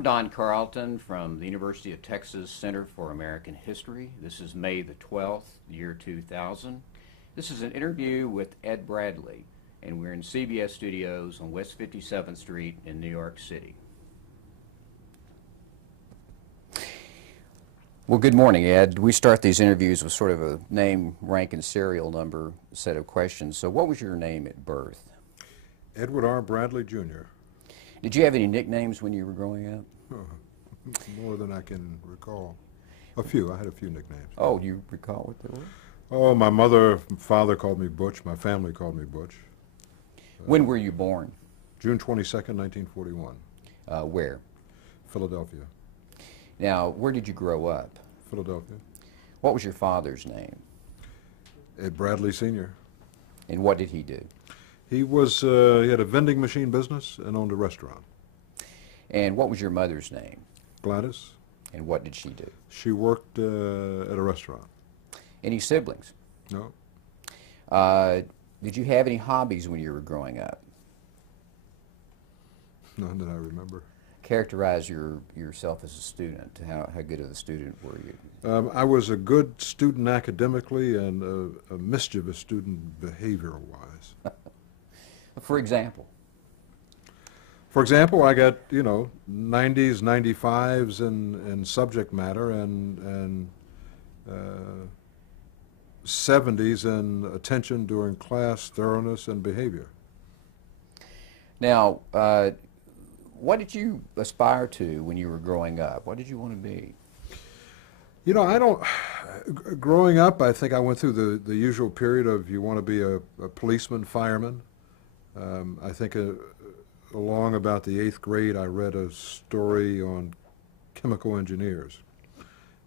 I'm Don Carlton from the University of Texas Center for American History. This is May the 12th, year 2000. This is an interview with Ed Bradley, and we're in CBS Studios on West 57th Street in New York City. Well, good morning, Ed. We start these interviews with sort of a name, rank, and serial number set of questions. So what was your name at birth? Edward R. Bradley, Jr. Did you have any nicknames when you were growing up? More than I can recall. A few. I had a few nicknames. Oh, do you recall what they were? Oh, my mother and father called me Butch. My family called me Butch. When were you born? June 22nd, 1941. Where? Philadelphia. Now, where did you grow up? Philadelphia. What was your father's name? Ed Bradley, Sr. And what did he do? He had a vending machine business and owned a restaurant. And what was your mother's name? Gladys. And what did she do? She worked at a restaurant. Any siblings? No. Did you have any hobbies when you were growing up? None that I remember. Characterize yourself as a student. How good of a student were you? I was a good student academically and a mischievous student behavior-wise. For example? For example, I got, 90s, 95s in subject matter and 70s in attention during class, thoroughness, and behavior. Now, what did you aspire to when you were growing up? What did you want to be? Growing up, I think I went through the usual period of you want to be a policeman, fireman. I think along about the 8th grade, I read a story on chemical engineers,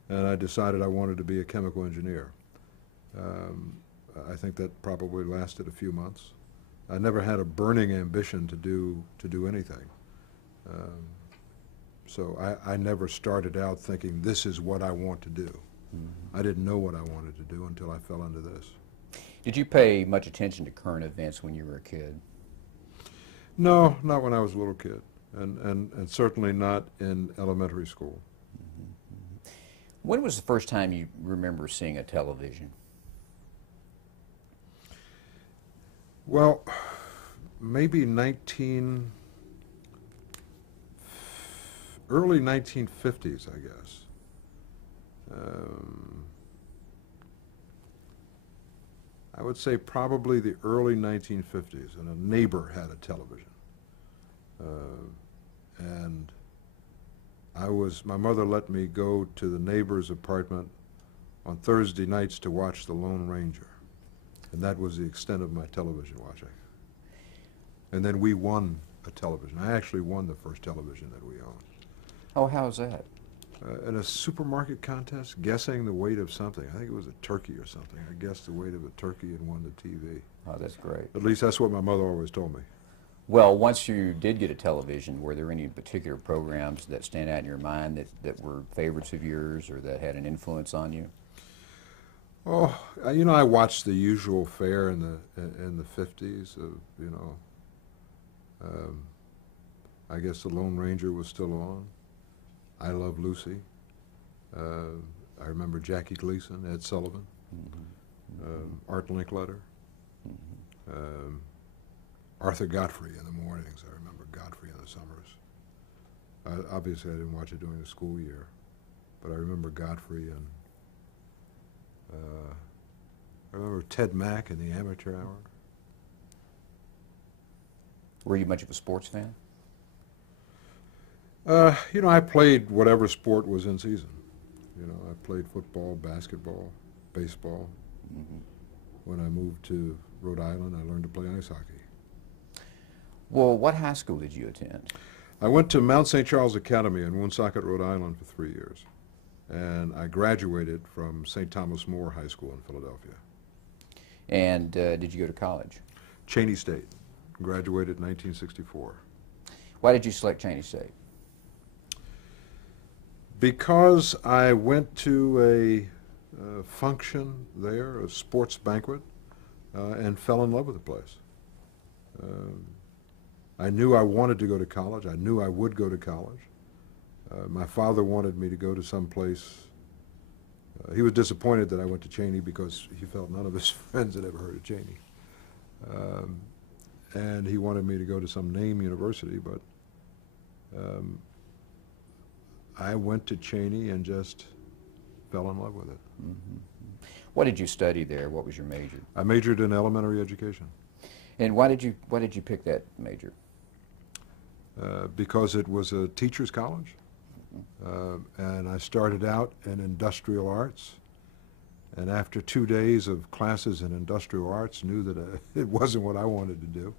and I decided I wanted to be a chemical engineer. I think that probably lasted a few months. I never had a burning ambition to do anything. So I never started out thinking this is what I want to do. Mm-hmm. I didn't know what I wanted to do until I fell into this. Did you pay much attention to current events when you were a kid? No, not when I was a little kid, and certainly not in elementary school. Mm-hmm. When was the first time you remember seeing a television? Well, maybe early 1950s, I guess. I would say probably the early 1950s, and a neighbor had a television. And my mother let me go to the neighbor's apartment on Thursday nights to watch The Lone Ranger. And that was the extent of my television watching. And then we won a television. I actually won the first television that we owned. Oh, how's that? In a supermarket contest, guessing the weight of something. I think it was a turkey or something. I guessed the weight of a turkey and won the TV. Oh, that's great. At least that's what my mother always told me. Well, once you did get a television, were there any particular programs that stand out in your mind that were favorites of yours or that had an influence on you? Oh, I watched the usual fare in the 50s. I guess The Lone Ranger was still on. I Love Lucy. I remember Jackie Gleason, Ed Sullivan, Art Linkletter, Arthur Godfrey in the mornings. I remember Godfrey in the summers. Obviously, I didn't watch it during the school year, but I remember Godfrey, and I remember Ted Mack in the Amateur Hour. Were you much of a sports fan? I played whatever sport was in season. I played football, basketball, baseball. Mm-hmm. When I moved to Rhode Island, I learned to play ice hockey. Well, what high school did you attend? I went to Mount St. Charles Academy in Woonsocket, Rhode Island for 3 years. And I graduated from St. Thomas More High School in Philadelphia. And did you go to college? Cheney State. Graduated in 1964. Why did you select Cheney State? Because I went to a function there, a sports banquet, and fell in love with the place. I knew I wanted to go to college. I knew I would go to college. My father wanted me to go to some place. He was disappointed that I went to Cheney because he felt none of his friends had ever heard of Cheney. And he wanted me to go to some name university, but I went to Cheney and just fell in love with it. Mm-hmm. What did you study there? What was your major? I majored in elementary education. And why did you pick that major? Because it was a teacher's college. And I started out in industrial arts, and after 2 days of classes in industrial arts knew that it wasn't what I wanted to do.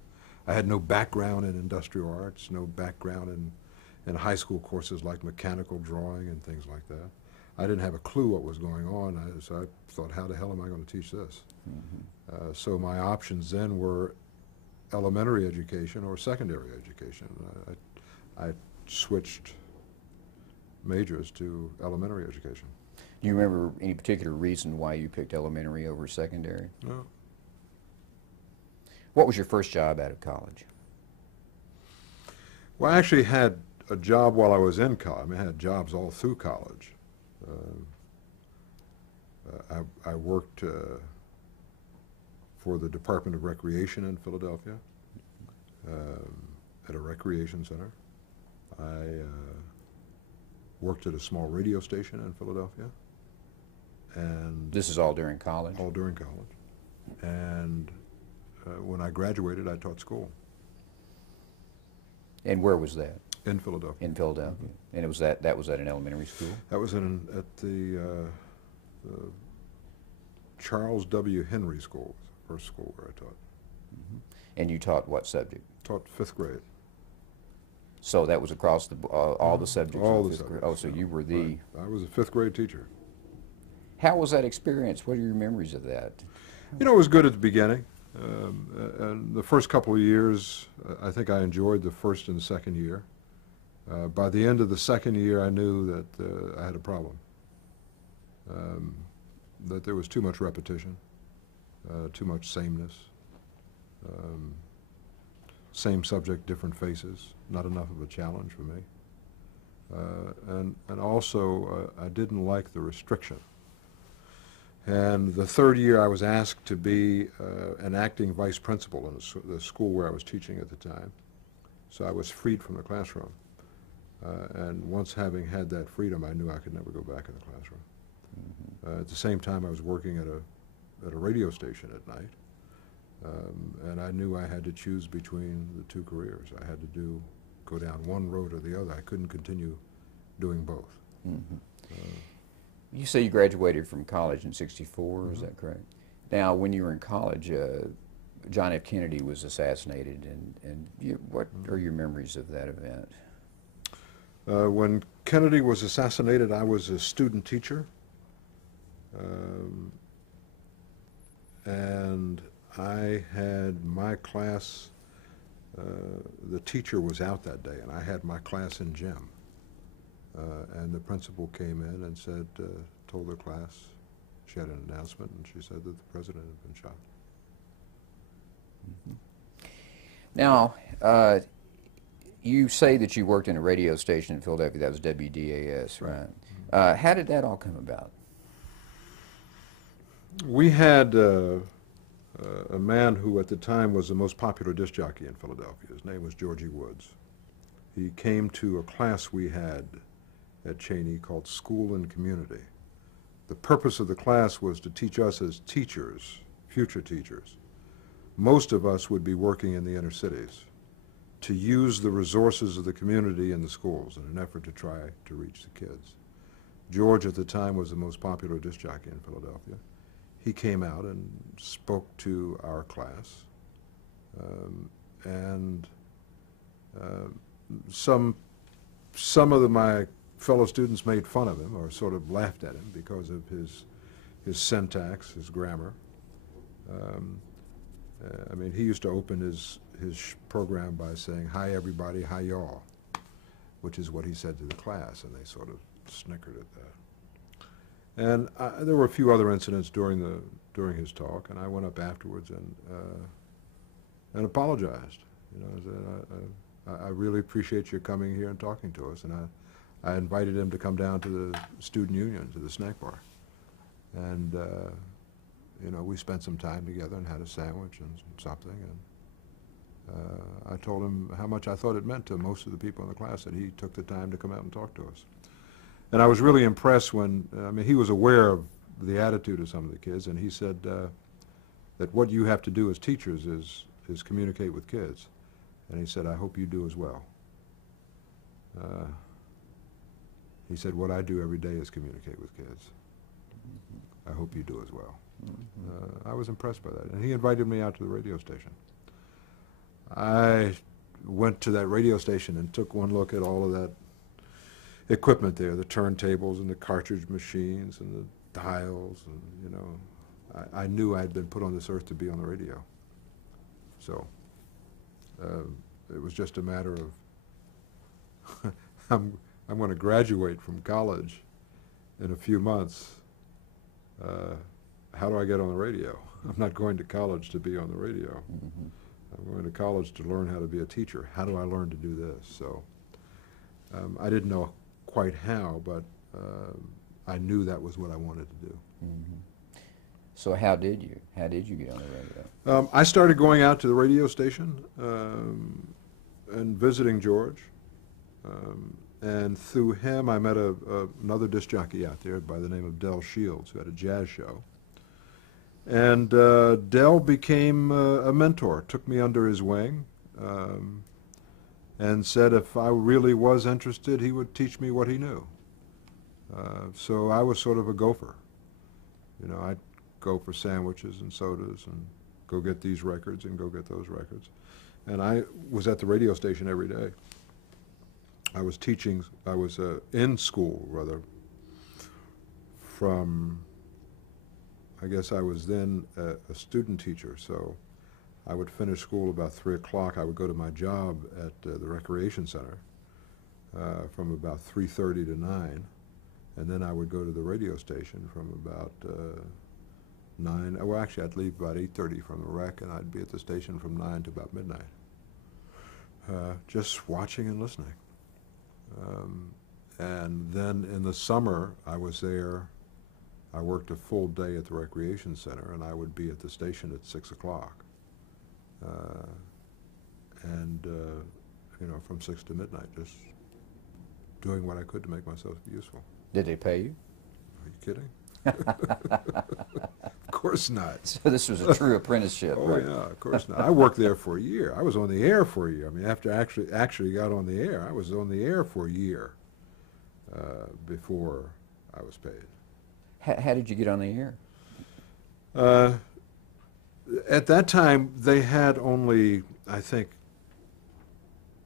I had no background in industrial arts, no background in high school courses like mechanical drawing and things like that. I didn't have a clue what was going on, so I thought, how the hell am I going to teach this? Mm-hmm. So my options then were elementary education or secondary education. I switched majors to elementary education. Do you remember any particular reason why you picked elementary over secondary? No. What was your first job out of college? Well, I actually had a job while I was in college. I mean, I had jobs all through college. I worked for the Department of Recreation in Philadelphia at a recreation center. I worked at a small radio station in Philadelphia. And This is all during college? all during college. And when I graduated, I taught school And where was that? in Philadelphia. In Philadelphia. And it was that was at an elementary school? That was at the Charles W. Henry School, the first school where I taught. Mm-hmm. And you taught what subject? Taught fifth grade. So that was across all the subjects? All in the fifth grade? subjects. Oh, so you were the... Right. I was a fifth grade teacher. How was that experience? What are your memories of that? You know, it was good at the beginning. And the first couple of years, I think I enjoyed the first and second year. By the end of the second year, I knew that I had a problem. That there was too much repetition, too much sameness, same subject, different faces, not enough of a challenge for me. And also, I didn't like the restriction. And the third year, I was asked to be an acting vice principal in the school where I was teaching at the time. So I was freed from the classroom. And once having had that freedom, I knew I could never go back in the classroom. Mm-hmm. At the same time, I was working at a radio station at night. And I knew I had to choose between the two careers. I had to go down one road or the other. I couldn't continue doing both. Mm-hmm. You say you graduated from college in '64, mm-hmm. Is that correct? Now, when you were in college, John F. Kennedy was assassinated, and what mm-hmm. are your memories of that event? When Kennedy was assassinated, I was a student teacher, and I had my class, the teacher was out that day, and I had my class in gym. And the principal came in and said, told the class, she had an announcement, and she said that the president had been shot. Mm-hmm. Now, you say that you worked in a radio station in Philadelphia, that was WDAS, right? Mm-hmm. How did that all come about? We had a man who at the time was the most popular disc jockey in Philadelphia. His name was Georgie Woods. He came to a class we had at Cheney called School and Community. The purpose of the class was to teach us as teachers, future teachers. Most of us would be working in the inner cities to use the resources of the community in the schools in an effort to try to reach the kids. George at the time was the most popular disc jockey in Philadelphia. He came out and spoke to our class, and some of my fellow students made fun of him or sort of laughed at him because of his syntax, his grammar. I mean, he used to open his program by saying, "Hi everybody, hi y'all," which is what he said to the class, and they sort of snickered at that. And there were a few other incidents during his talk, and I went up afterwards and apologized. You know, I said, I really appreciate your coming here and talking to us, and I invited him to come down to the student union, to the snack bar. And, you know, we spent some time together and had a sandwich and something. And I told him how much I thought it meant to most of the people in the class that he took the time to come out and talk to us. And I was really impressed when, I mean, he was aware of the attitude of some of the kids, and he said that what you have to do as teachers is communicate with kids. And he said, I hope you do as well. He said, what I do every day is communicate with kids. I hope you do as well. I was impressed by that. And he invited me out to the radio station. I went to that radio station and took one look at all of that equipment there, the turntables and the cartridge machines and the dials. And, you know, I knew I had been put on this earth to be on the radio. So it was just a matter of I'm going to graduate from college in a few months. How do I get on the radio? I'm not going to college to be on the radio. I'm going to college to learn how to be a teacher. How do I learn to do this? So I didn't know quite how, but I knew that was what I wanted to do. So how did you get on the radio? I started going out to the radio station and visiting George. And through him, I met another disc jockey out there by the name of Del Shields, who had a jazz show. And Del became a mentor, took me under his wing, and said if I really was interested, he would teach me what he knew. So I was sort of a gopher. You know, I'd go for sandwiches and sodas and go get these records and go get those records. And I was at the radio station every day. I was teaching, I was in school, rather, from, I guess I was then a student teacher, so I would finish school about 3 o'clock. I would go to my job at the recreation center from about 3:30 to 9, and then I would go to the radio station from about 9, well actually I'd leave about 8:30 from the rec, and I'd be at the station from 9 to about midnight, just watching and listening. And then in the summer, I was there. I worked a full day at the recreation center, and I would be at the station at 6 o'clock. You know, from 6 to midnight, just doing what I could to make myself useful. Did they pay you? Are you kidding? Of course not. So this was a true apprenticeship, Oh, right? yeah, of course not. I worked there for a year. I was on the air for a year. I mean, after I actually got on the air, I was on the air for a year before I was paid. How did you get on the air? At that time, they had only, I think,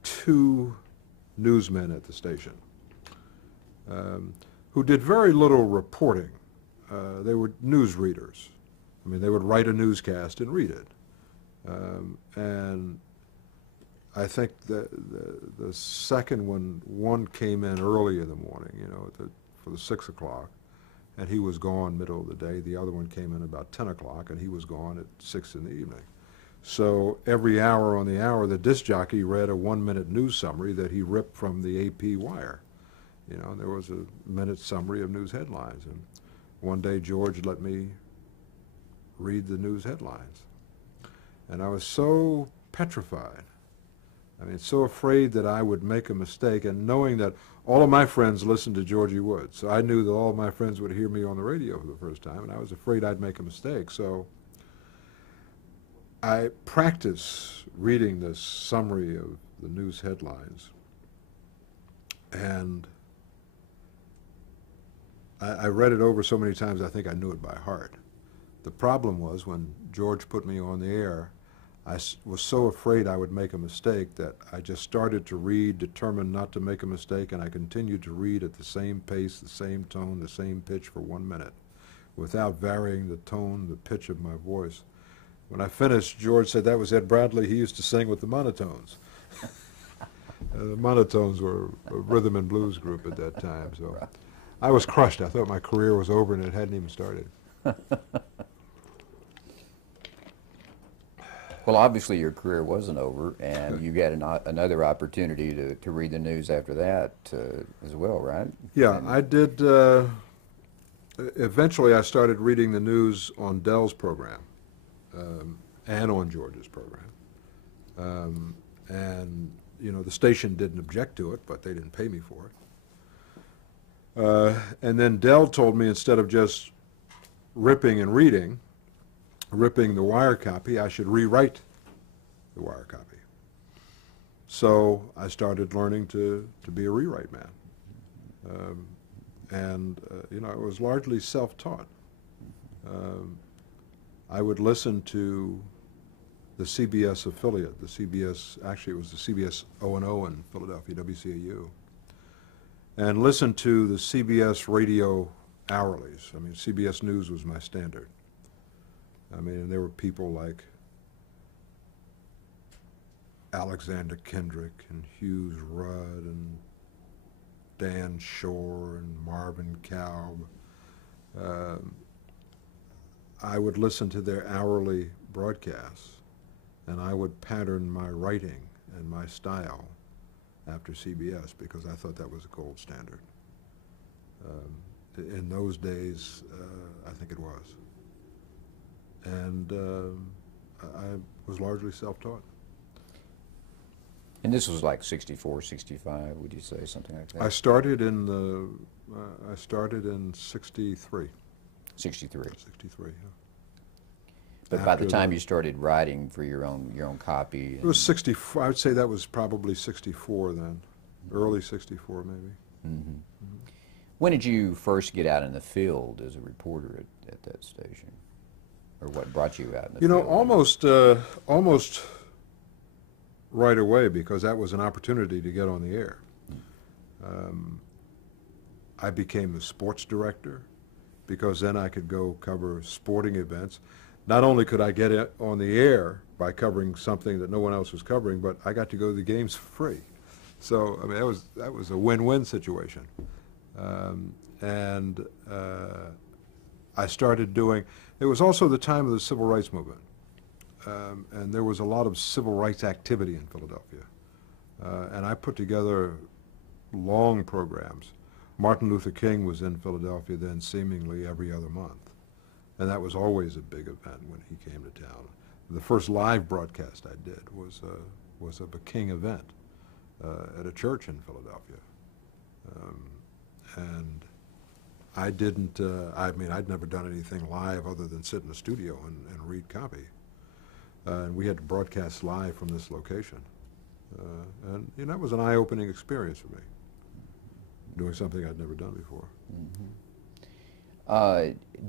2 newsmen at the station who did very little reporting. They were news readers. I mean, they would write a newscast and read it. And I think the second one came in early in the morning, you know, for the 6 o'clock, and he was gone middle of the day. The other one came in about 10 o'clock, and he was gone at 6 in the evening. So every hour on the hour, the disc jockey read a 1-minute news summary that he ripped from the AP wire. You know, there was a minute summary of news headlines. And one day, George let me read the news headlines. And I was so petrified. I mean, so afraid that I would make a mistake, and knowing that all of my friends listened to Georgie Wood. So I knew that all of my friends would hear me on the radio for the first time, and I was afraid I'd make a mistake. So I practiced reading this summary of the news headlines, and I read it over so many times I think I knew it by heart. The problem was when George put me on the air, I was so afraid I would make a mistake that I just started to read, determined not to make a mistake, and I continued to read at the same pace, the same tone, the same pitch for 1 minute, without varying the tone, the pitch of my voice. When I finished, George said that was Ed Bradley. He used to sing with the Monotones. The Monotones were a rhythm and blues group at that time, so I was crushed. I thought my career was over, and it hadn't even started. Well, obviously your career wasn't over, and you got another opportunity to read the news after that as well, right? Yeah, And I did. Eventually, I started reading the news on Dell's program and on George's program. And, you know, the station didn't object to it, but they didn't pay me for it. And then Dell told me instead of just ripping and reading, ripping the wire copy, I should rewrite the wire copy. So I started learning to be a rewrite man. You know, it was largely self-taught. I would listen to the CBS affiliate, the CBS, actually it was the CBS O&O in Philadelphia, WCAU, and listen to the CBS radio hourlies. I mean, CBS News was my standard. I mean, and there were people like Alexander Kendrick and Hughes Rudd and Dan Shore and Marvin Kalb. I would listen to their hourly broadcasts, and I would pattern my writing and my style after CBS because I thought that was a gold standard. In those days, I think it was. And I was largely self-taught. this was like 64, 65, would you say, something like that? I started in 63. 63. 63, yeah. But by the After time you started writing for your own copy, It was 64. I would say that was probably 64 then, early 64 maybe. when did you first get out in the field as a reporter at that station, or what brought you out in the You know, field? almost right away, because that was an opportunity to get on the air. I became the sports director because then I could go cover sporting events. Not only could I get it on the air by covering something that no one else was covering, but I got to go to the games for free. So I mean, that was a win-win situation. I started doing. It was also the time of the civil rights movement, and there was a lot of civil rights activity in Philadelphia, and I put together long programs. Martin Luther King was in Philadelphia then seemingly every other month, and that was always a big event when he came to town. The first live broadcast I did was of a King event at a church in Philadelphia, and I didn't. I mean, I'd never done anything live other than sit in the studio and read copy, and we had to broadcast live from this location, and you know, that was an eye-opening experience for me, doing something I'd never done before.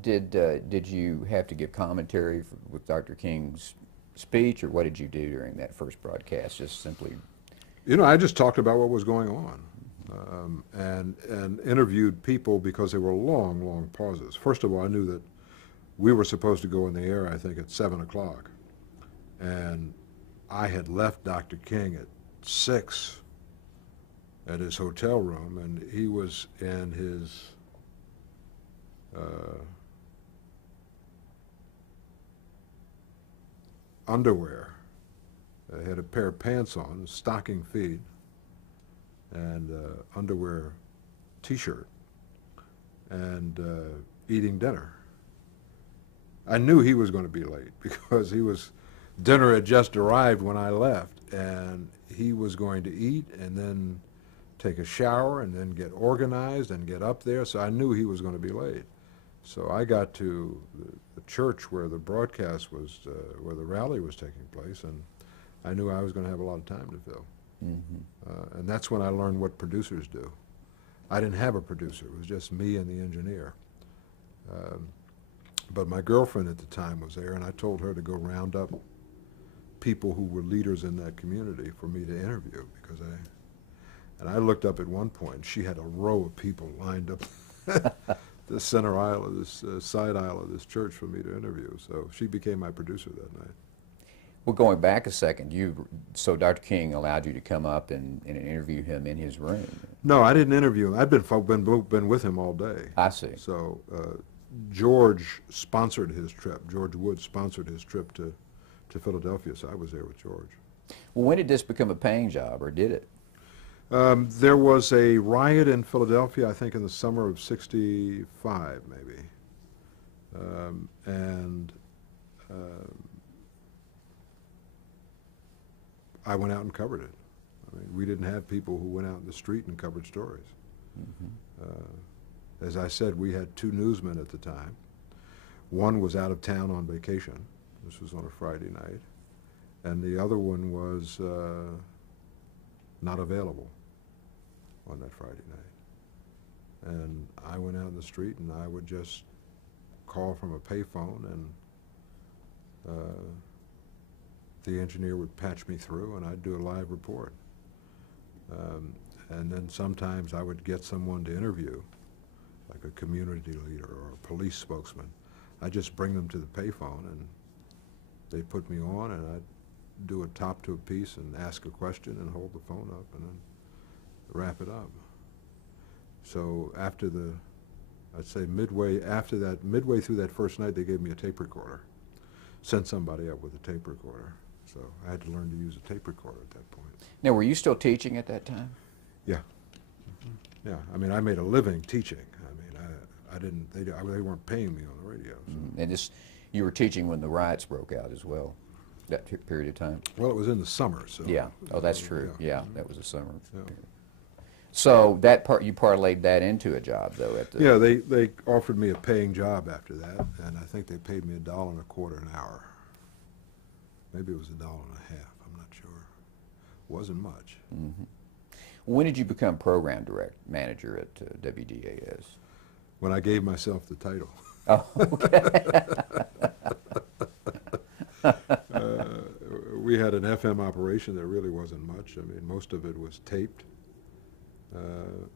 Did you have to give commentary with Dr. King's speech, or what did you do during that first broadcast? Just simply, You know, I just talked about what was going on, and interviewed people because there were long, long pauses. First of all, I knew that we were supposed to go in the air, I think, at 7 o'clock, and I had left Dr. King at 6 at his hotel room, and he was in his underwear. He had a pair of pants on, stocking feet, and underwear T-shirt, and eating dinner. I knew he was going to be late because dinner had just arrived when I left, and he was going to eat and then take a shower and then get organized and get up there, so I knew he was going to be late. So I got to the church where the broadcast was, where the rally was taking place, and I knew I was going to have a lot of time to fill. And that's when I learned what producers do. I didn't have a producer. It was just me and the engineer. But my girlfriend at the time was there, and I told her to go round up people who were leaders in that community for me to interview, because I looked up at one point, she had a row of people lined up the center aisle of this, side aisle of this church for me to interview. So she became my producer that night. well, going back a second, so Dr. King allowed you to come up and interview him in his room. No, I didn't interview him. I'd been with him all day. I see. So George sponsored his trip. George Wood sponsored his trip to to Philadelphia, so I was there with George. Well, when did this become a paying job, or did it? There was a riot in Philadelphia, I think in the summer of '65, maybe. And I went out and covered it. I mean, we didn't have people who went out in the street and covered stories. As I said, we had 2 newsmen at the time. One was out of town on vacation. This was on a Friday night. And the other one was not available on that Friday night. And I went out in the street and I would just call from a payphone, and the engineer would patch me through and I'd do a live report. And then sometimes I would get someone to interview, like a community leader or a police spokesman. I'd just bring them to the payphone and they'd put me on, and I'd do a top to a piece and ask a question and hold the phone up and then wrap it up. So after I'd say midway through that first night, they gave me a tape recorder. Sent somebody up with a tape recorder. So I had to learn to use a tape recorder at that point. Now, were you still teaching at that time? Yeah. Yeah, I mean, I made a living teaching. I mean, they weren't paying me on the radio. So. And you were teaching when the riots broke out as well, that period of time? Well, it was in the summer, so. Yeah. Oh, that's true. Yeah, that was a summer Yeah. period. So that part, you parlayed that into a job, though, at the... Yeah, they offered me a paying job after that, and I think they paid me $1.25 an hour. Maybe it was $1.50. I'm not sure. It wasn't much. Mm-hmm. When did you become program manager at WDAS? When I gave myself the title. Oh, okay. We had an FM operation that really wasn't much. I mean, most of it was taped.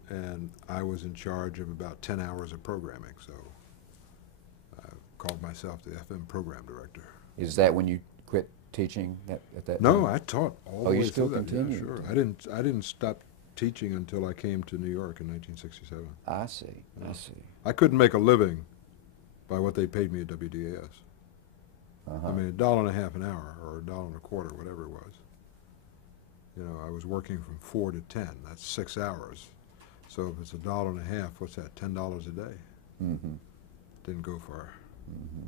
And I was in charge of about 10 hours of programming, so I called myself the FM program director. Is that when you quit teaching at that time? No, I taught all the way you still through that. Yeah, continued? sure. I didn't stop teaching until I came to New York in 1967. I see, I see. I couldn't make a living by what they paid me at WDAS. Uh-huh. I mean, $1.50 an hour or $1.25, whatever it was. You know, I was working from 4 to 10. That's 6 hours. So if it's $1.50, what's that? $10 a day. Mm-hmm. Didn't go far. Mm-hmm.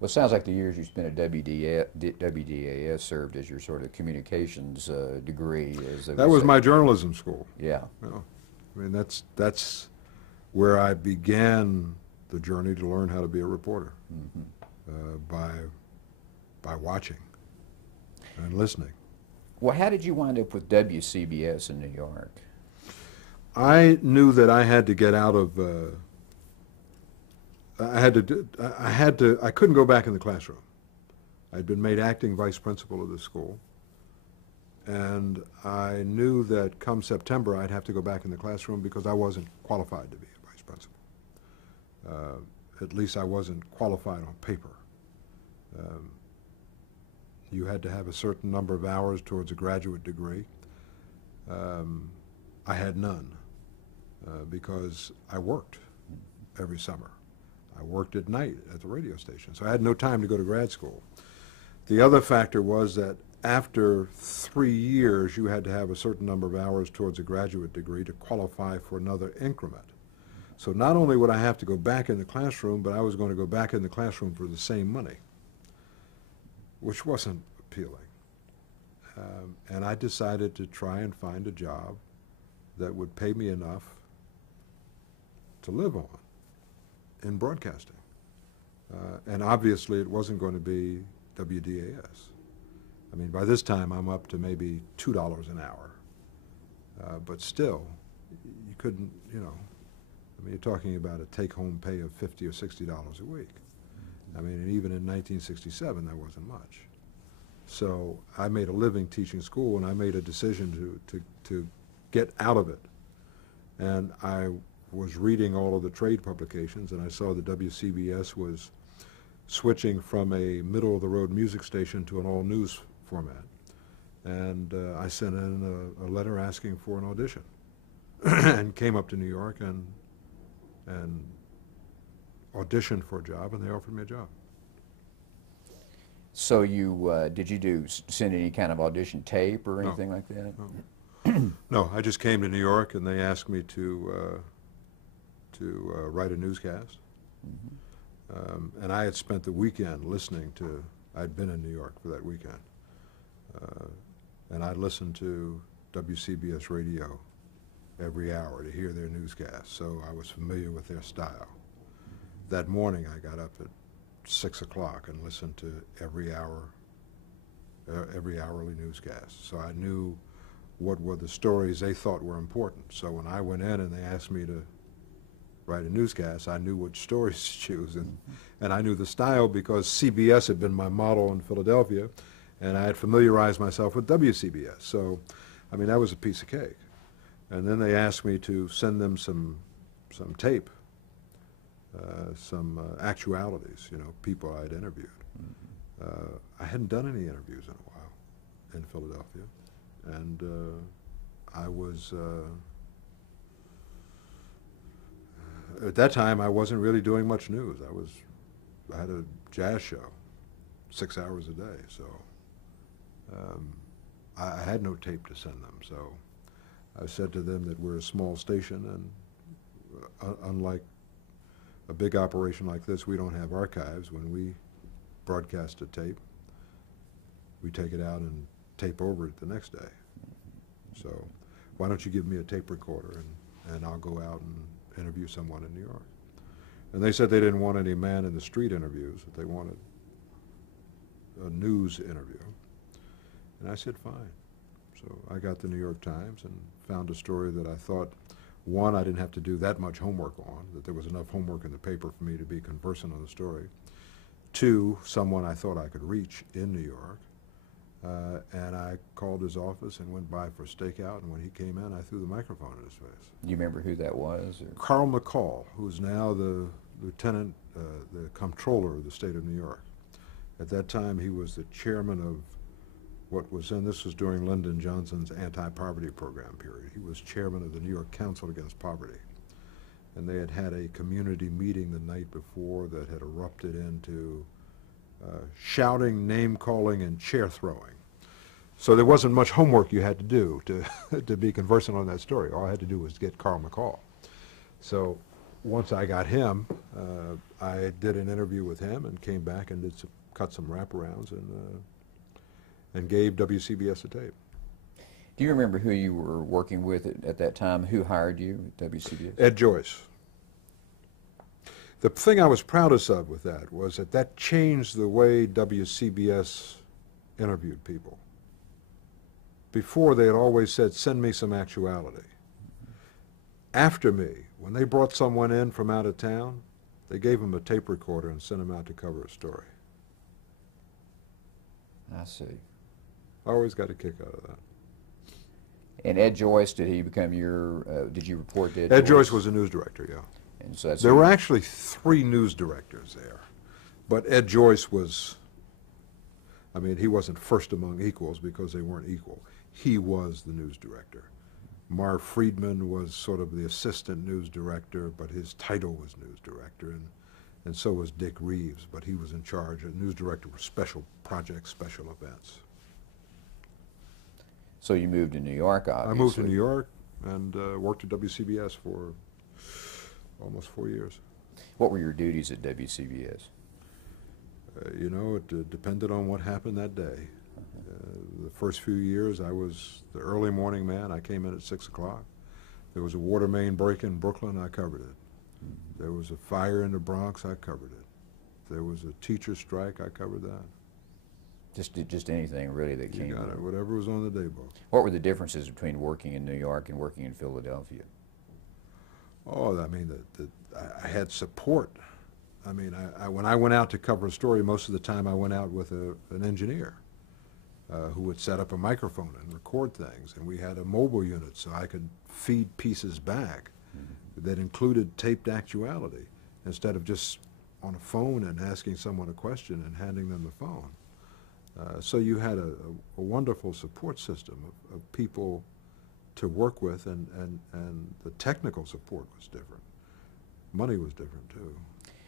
Well, it sounds like the years you spent at WDAS served as your sort of communications degree. That was my journalism school. Yeah. You know, I mean, that's where I began the journey to learn how to be a reporter. Mm-hmm. By watching and listening. Well, how did you wind up with WCBS in New York? I knew that I had to get out of. I couldn't go back in the classroom. I'd been made acting vice principal of the school, and I knew that come September I'd have to go back in the classroom because I wasn't qualified to be a vice principal. At least I wasn't qualified on paper. You had to have a certain number of hours towards a graduate degree. I had none because I worked every summer. I worked at night at the radio station, so I had no time to go to grad school. The other factor was that after 3 years, you had to have a certain number of hours towards a graduate degree to qualify for another increment. So not only would I have to go back in the classroom, but I was going to go back in the classroom for the same money, which wasn't appealing. And I decided to try and find a job that would pay me enough to live on in broadcasting. And obviously it wasn't going to be WDAS. I mean, by this time I'm up to maybe $2 an hour. But still, you couldn't, you know, I mean, you're talking about a take-home pay of $50 or $60 a week. I mean, and even in 1967, that wasn't much. So I made a living teaching school, and I made a decision to get out of it. And I was reading all of the trade publications, and I saw that WCBS was switching from a middle-of-the-road music station to an all-news format. And I sent in a letter asking for an audition and came up to New York and auditioned for a job, and they offered me a job. So you did you send any kind of audition tape or No. anything like that? No. No, I just came to New York and they asked me to write a newscast. And I had spent the weekend listening to, I'd been in New York for that weekend. And I listened to WCBS radio every hour to hear their newscast, so I was familiar with their style. That morning I got up at 6 o'clock and listened to every hourly newscast. So I knew what were the stories they thought were important. So when I went in and they asked me to write a newscast, I knew which stories to choose, and I knew the style because CBS had been my model in Philadelphia, and I had familiarized myself with WCBS. So, I mean, that was a piece of cake. And then they asked me to send them some tape, some actualities, you know, people I'd interviewed. I hadn't done any interviews in a while in Philadelphia, and I was, at that time, I wasn't really doing much news. I had a jazz show, 6 hours a day, so I had no tape to send them. So I said to them that we're a small station, and unlike a big operation like this, we don't have archives. When we broadcast a tape, we take it out and tape over it the next day. So why don't you give me a tape recorder, and I'll go out and interview someone in New York. And they said they didn't want any man in the street interviews, that they wanted a news interview. And I said, fine. So I got the New York Times and found a story that I thought, one, I didn't have to do that much homework on, that there was enough homework in the paper for me to be conversant on the story. Two, someone I thought I could reach in New York. And I called his office and went by for a stakeout, and when he came in, I threw the microphone in his face. You remember who that was? Or? Carl McCall, who's now the lieutenant, the comptroller of the state of New York. At that time, he was the chairman of what was then, this was during Lyndon Johnson's anti-poverty program period. He was chairman of the New York Council Against Poverty. And they had had a community meeting the night before that had erupted into shouting, name-calling, and chair-throwing. So there wasn't much homework you had to do to be conversant on that story. All I had to do was get Carl McCall. So once I got him, I did an interview with him and came back and cut some wraparounds and gave WCBS a tape. Do you remember who you were working with at that time? Who hired you at WCBS? Ed Joyce. The thing I was proudest of with that was that changed the way WCBS interviewed people. Before, they had always said, send me some actuality. After me, when they brought someone in from out of town, they gave them a tape recorder and sent them out to cover a story. I see. I always got a kick out of that. And Ed Joyce, did he become your, did you report to Ed Ed Joyce was a news director, yeah. And so that's There were actually 3 news directors there, but Ed Joyce was, I mean, he wasn't first among equals because they weren't equal. He was the news director. Marv Friedman was sort of the assistant news director, but his title was news director, and so was Dick Reeves, but he was in charge, a news director for special projects, special events. So you moved to New York, obviously. I moved to New York and worked at WCBS for almost 4 years. What were your duties at WCBS? You know, it depended on what happened that day. The first few years, I was the early morning man. I came in at 6 o'clock. There was a water main break in Brooklyn, I covered it. There was a fire in the Bronx, I covered it. There was a teacher strike, I covered that. Just anything really that came. You got it, whatever was on the day book. What were the differences between working in New York and working in Philadelphia? Oh, I mean, I had support. I mean, when I went out to cover a story, most of the time I went out with an engineer who would set up a microphone and record things. And we had a mobile unit so I could feed pieces back that included taped actuality instead of just on a phone and asking someone a question and handing them the phone. So you had a wonderful support system of people to work with, and the technical support was different. Money was different, too.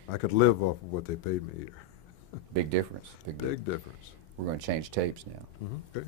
I could live off of what they paid me here. Big difference. Big difference. Big difference. We're going to change tapes now. Okay.